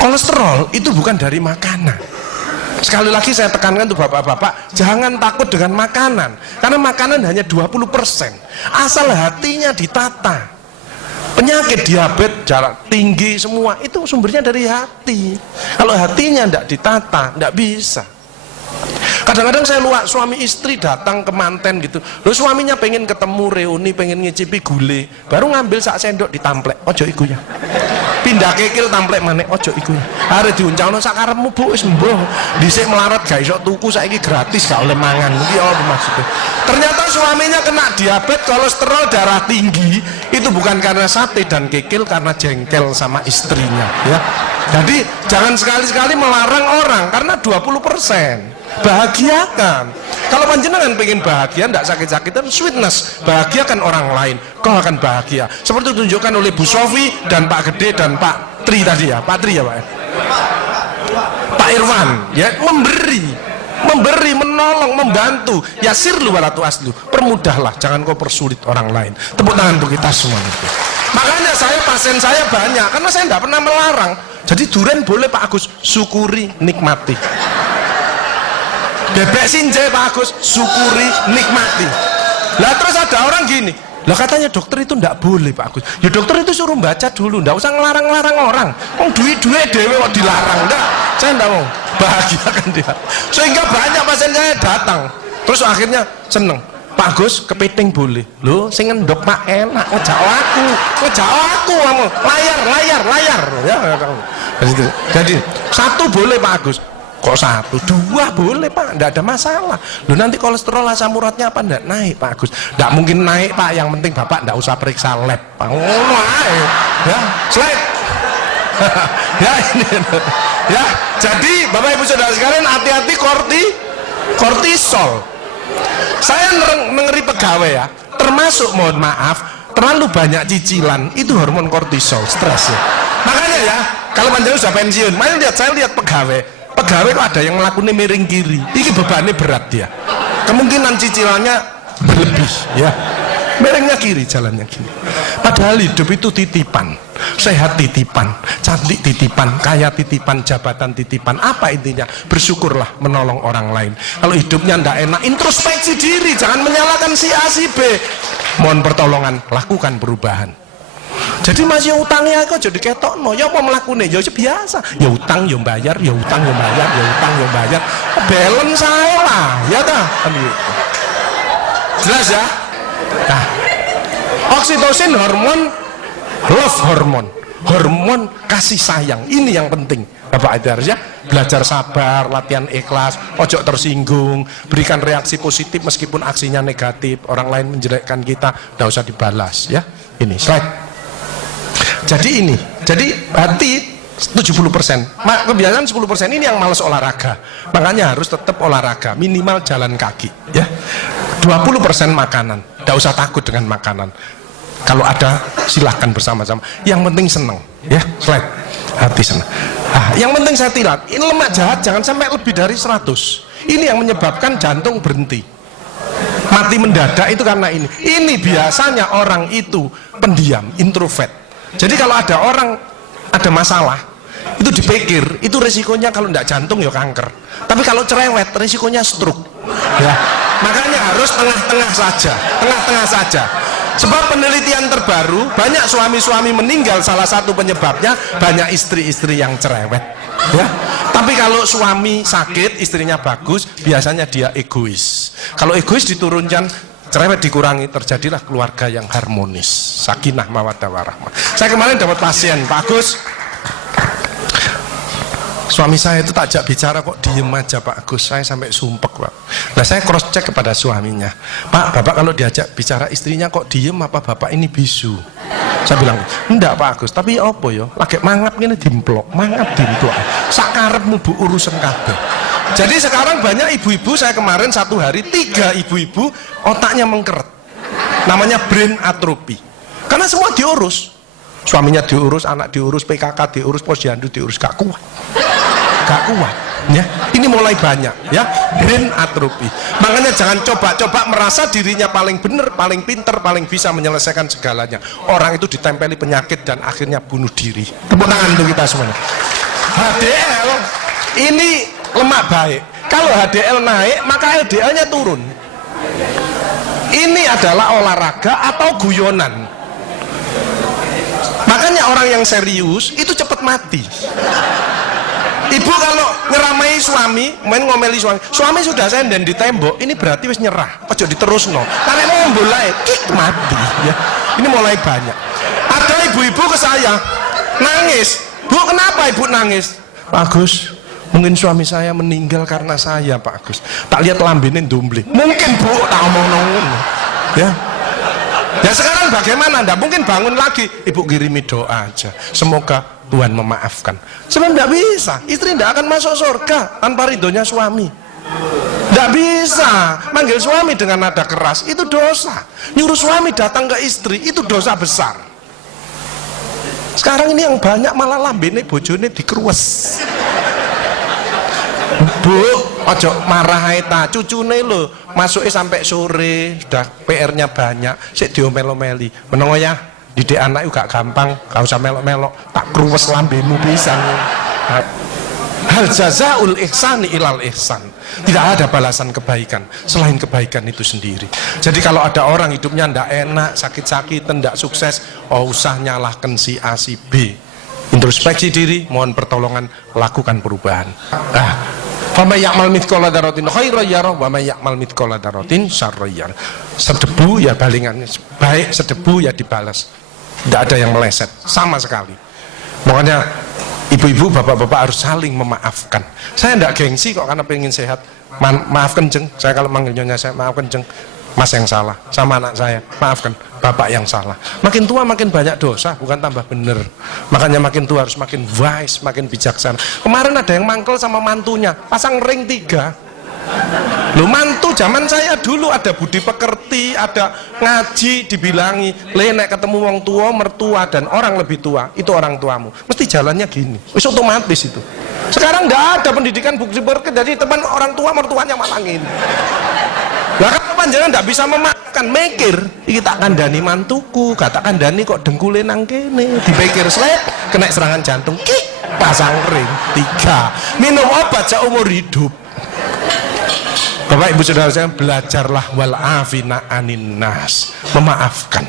Kolesterol itu bukan dari makanan. Sekali lagi saya tekankan tuh bapak-bapak, jangan takut dengan makanan, karena makanan hanya 20%. Asal hatinya ditata. Penyakit diabetes, darah tinggi, semua itu sumbernya dari hati. Kalau hatinya tidak ditata, tidak bisa. Kadang-kadang saya luak suami istri datang ke manten gitu, loh suaminya pengen ketemu reuni, pengen ngicipi gulai, baru ngambil sak sendok ditamplek, ojo iku ya. Pindah kekil tamplek maneh, ojo iku ya. Are diuncalno sak karepmu Bu, wis mbuh. Dhisik melarat gak iso tuku, saiki gratis gak oleh mangan. Iki apa maksudnya? Ternyata suaminya kena diabetes, kolesterol, darah tinggi, itu bukan karena sate dan kekil, karena jengkel sama istrinya ya. Jadi jangan sekali-sekali melarang orang, karena 20%. Bahagiakan. Kalau panjenengan pengen bahagia, tidak sakit-sakitan, sweetness, bahagiakan orang lain, kau akan bahagia. Seperti ditunjukkan oleh Bu Sofi dan Pak Gede dan Pak Tri tadi ya, Pak Tri ya Pak. Pak Irwan ya, memberi, menolong, membantu. Yasirlu wala tu'aslu, permudahlah, jangan kau persulit orang lain. Tepuk tangan untuk kita semua itu. Makanya pasien saya banyak, karena saya tidak pernah melarang. Jadi durian boleh Pak Agus, syukuri, nikmati. Bebek sinjai Pak Agus, syukuri, nikmati. Lah terus ada orang gini, lah katanya dokter itu ndak boleh Pak Agus. Ya dokter itu suruh baca dulu, ndak usah ngelarang-larang orang. Duit-duit dewe kok dilarang, ndak. Saya ndak mau, bahagiakan dia. Sehingga banyak pasien saya datang, terus akhirnya seneng. Pak Agus, kepiting boleh. Loh, sing ngendok Pak enak, ngejak aku kamu. Layar. Ya, jadi satu boleh Pak Agus. Kok satu, dua boleh Pak, tidak ada masalah. Loh nanti kolesterol asam uratnya apa tidak naik Pak Agus? Tidak mungkin naik Pak, yang penting Bapak tidak usah periksa lab Pak. Ya, slide. Ya ini. Ya, jadi Bapak Ibu Saudara sekalian, hati-hati kortisol. Saya mengeri pegawai ya, termasuk mohon maaf, terlalu banyak cicilan, itu hormon kortisol, stres ya. Makanya ya, kalau panjang sudah pensiun, saya lihat pegawai kok ada yang melakukannya miring kiri, ini bebannya berat dia, kemungkinan cicilannya berlebih ya, miringnya kiri, jalannya kiri. Padahal hidup itu titipan, sehat titipan, cantik titipan, kaya titipan, jabatan titipan. Apa intinya? Bersyukurlah, menolong orang lain. Kalau hidupnya ndak enak, introspeksi diri, jangan menyalahkan si A si B, mohon pertolongan, lakukan perubahan. Jadi masih utangnya kok jadi ketok no, ya apa melakukannya, ya biasa, ya utang ya bayar, ya utang ya bayar, ya utang ya bayar, balance saya lah, ya dah, jelas ya. Nah, oksitosin hormon love hormon kasih sayang, ini yang penting Bapak Ibu ya. Belajar sabar, latihan ikhlas, ojo tersinggung, berikan reaksi positif meskipun aksinya negatif, orang lain menjelekkan kita, tidak usah dibalas ya. Ini slide. Jadi hati 70%, kebiasaan 10% ini yang malas olahraga, makanya harus tetap olahraga, minimal jalan kaki ya. 20% makanan, tidak usah takut dengan makanan, kalau ada silahkan bersama-sama, yang penting senang ya. Slide. Hati senang. Yang penting saya tilat, ini lemak jahat jangan sampai lebih dari 100, ini yang menyebabkan jantung berhenti, mati mendadak itu karena ini biasanya orang itu pendiam, introvert. Jadi kalau ada orang ada masalah, itu dipikir, itu resikonya kalau tidak jantung ya kanker, tapi kalau cerewet resikonya stroke ya. Makanya harus tengah-tengah saja. Sebab penelitian terbaru, banyak suami-suami meninggal, salah satu penyebabnya banyak istri-istri yang cerewet ya. Tapi kalau suami sakit, istrinya bagus, biasanya dia egois. Kalau egois diturunkan, cerewet dikurangi, terjadilah keluarga yang harmonis, sakinah mawaddah warahmah. Saya kemarin dapat pasien, Pak Agus, suami saya itu tak ajak bicara kok diem aja Pak Agus, saya sampai sumpek Pak. Nah saya cross check kepada suaminya, Pak, Bapak kalau diajak bicara istrinya kok diem, apa Bapak ini bisu? Saya bilang, enggak Pak Agus, tapi apa ya, lagi mangap ini dimplok, sakarepmu Bu urusan kabeh. Jadi sekarang banyak ibu-ibu, saya kemarin satu hari 3 ibu-ibu otaknya mengkeret, namanya brain atrophy, karena semua diurus, suaminya diurus, anak diurus, PKK diurus, posyandu diurus, gak kuat ya. Ini mulai banyak ya, brain atrophy. Makanya jangan coba-coba merasa dirinya paling benar, paling pinter, paling bisa menyelesaikan segalanya. Orang itu ditempeli penyakit dan akhirnya bunuh diri. Tepuk tangan untuk kita semuanya. HDL ini lemak baik. Kalau HDL naik, maka LDL-nya turun. Ini adalah olahraga atau guyonan. Makanya orang yang serius itu cepat mati. Ibu kalau ngeramai suami, main ngomeli suami sudah senden di tembok, ini berarti wis nyerah. Ojo diterusno. Karena mau mulai kik mati ya. Ini mulai banyak. Ada ibu-ibu ke saya nangis. Bu, kenapa ibu nangis? Pak Agus, mungkin suami saya meninggal karena saya, Pak Agus. Tak lihat lambene ndumbling. Mungkin Bu, tak omong-omong. Ya. Ya sekarang bagaimana? Nggak mungkin bangun lagi. Ibu kirimi doa aja. Semoga Tuhan memaafkan. Sebab nggak bisa. Istri nggak akan masuk surga tanpa ridhonya suami. Nggak bisa. Manggil suami dengan nada keras itu dosa. Nyuruh suami datang ke istri itu dosa besar. Sekarang ini yang banyak malah lambene bojone dikeruwes. Bu, ojo marah ta, cucune lho, masuke sampai sore, sudah PR-nya banyak, sik diomel-omeli. Menengo ya, didik anak juga gampang, gak usah melok-melok, tak kruwes lambemu pisan. Hal jazaul ihsani ilal ihsan. Tidak ada balasan kebaikan selain kebaikan itu sendiri. Jadi kalau ada orang hidupnya ndak enak, sakit-sakitan, ndak sukses, oh usah nyalahkan si A si B. Introspeksi diri, mohon pertolongan, lakukan perubahan. Faman ya'mal mithqala dzarratin khairan yarah wa man ya'mal mithqala dzarratin syarran yarah. Sedebu ya balingannya, baik sedebu ya dibalas. Tidak ada yang meleset sama sekali. Makanya ibu-ibu, bapak-bapak harus saling memaafkan. Saya tidak gengsi kok karena pengen sehat. Maafkan jeng, saya kalau manggil nyonya saya maafkan jeng. Mas yang salah, sama anak saya maafkan, bapak yang salah. Makin tua makin banyak dosa, bukan tambah bener. Makanya makin tua harus makin wise, makin bijaksana. Kemarin ada yang mangkel sama mantunya, pasang ring 3. Loh, mantu zaman saya dulu ada budi pekerti, ada ngaji, dibilangi nek ketemu wong tua, mertua dan orang lebih tua, itu orang tuamu, mesti jalannya gini, wis otomatis itu. Sekarang nggak ada pendidikan budi pekerti, jadi teman orang tua mertuanya malah ngene. Lah kan panjenengan ndak bisa memaafkan, mikir iki tak kandhani mantuku, gak tak kandhani kok dengkule nang kene, dipikir slek kena serangan jantung, kik pasang ring 3, minum obat seumur hidup. Bapak Ibu Saudara saya, belajarlah wal afina anin nas, memaafkan.